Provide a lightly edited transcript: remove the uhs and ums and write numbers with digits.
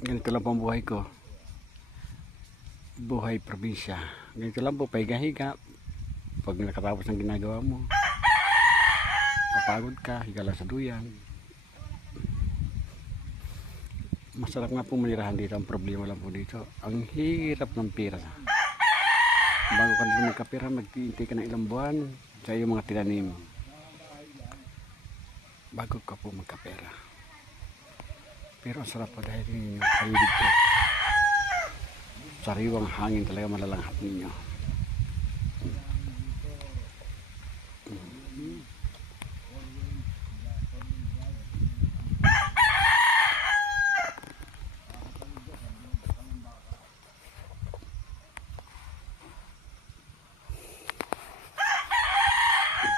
Ganito lang po ang buhay ko. Buhay probinsya. Ganito lang po, pahiga-higa. Pag nakatapos ng ginagawa mo, mapagod ka, higa lang sa duyan. Masarap nga po manirahan dito. Ang problema lang po dito, ang hirap ng pira. Bago ka na magkapira, magtihintay ka ng ilang buwan sa iyong mga tinanim bago ka po magkapera. Pero ang sarap po dahil yung paligid ko, sariwang hangin talaga, malalanghap ninyo.